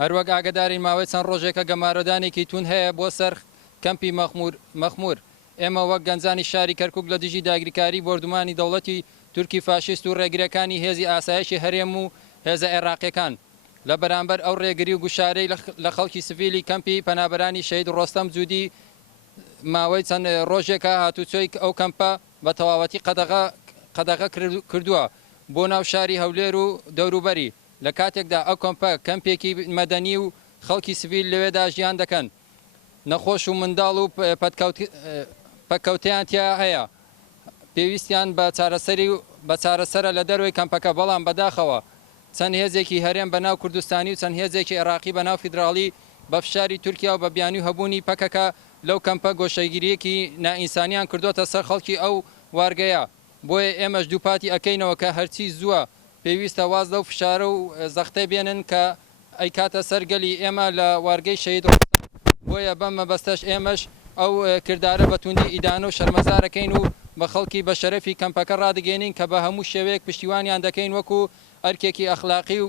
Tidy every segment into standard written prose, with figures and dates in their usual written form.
هەروەک ئاگدارین ماوەی چەند ڕۆژێکە گەمارۆدانێکی تون هەیە بۆ سەر کەمپی مەخمور. ئێمە وەک گەنجانی شاری کەرکووک لە دژی داگیرکاری بردومانی دەوڵەتی تورکی فاشیست و ڕێگرەکانی هێزی ئاسایشی هەرێم و هێزە عێراقیەکان لە بەرامبەر ئەو ڕێگری و گوشارەی لە خەڵکی سڤیلی کەمپی پەنابەرانی شەید ڕۆستەم جوودی ماوەی چەند ڕۆژێکە هاتوچۆی ئەو کەمپە بە تەواوەتی قەدەغە کردووە بۆ ناو شاری هەولێر و دەوروبەری لە کاتێکدا ئەو کەمپێکی مەدەنی و خەڵکی سڤیل لەوێدا ژیان دەکەن. نەخۆش و منداڵ و پەکەوتیان تیا هەیە پێویستیان بە چارەسەرە لە دەروی کەمپەکە، بەڵام بەداخەوە چەند هێزێکی هەرێم بەناو کوردستانی و چەند هێزێکی عێراقی بەناو فیدراڵی بە فشاری تورکیا و بە بیانی و هەبوونی پەکەکە لەو کەمپە گۆشەگیریەکی نائینسانیان کردوتە سەر خەڵکی ئەو وارگەیە. بۆیە ئێمەش دووپاتی ئەەکەینەوە کە هەرچی زووە پێویستە واز لەو فشارە و زەختەی بێنن کە ئەیکاتە سەرگەلی ئێمە لە وارگەی شەید. بۆیە بەم مەبەستەش ئێمەش ئەو کردارە بە توندی ئیدانە و شەرمەزارەکەین و بە خەڵکی بە شەرەفی کەمپەکە ڕادگەێنین کە بە هەموو شێوەیەک پشتیوانیان دەکەین وەکو ئەرکێکی ئەخلاقی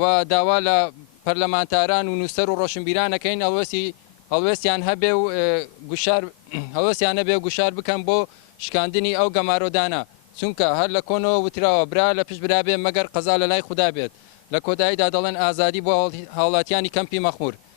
و داوا لە پەرلەمانتاران و نووسەر و ڕۆشنبیرانەکەین هەڵوێستیان هەبێ و هەڵوێستیان هەبێ و گوشار بکەن بۆ شکاندنی ئەو گەمارۆدانە، چونکە هەر لە کۆنەوە وتراوە برا لە پشت برابێ مەگەر قەزا لە لای خوددا بێت. لە کۆتاییدا دەڵێن ئازادی بۆ هاوڵاتیانی کەمپی مەخمور.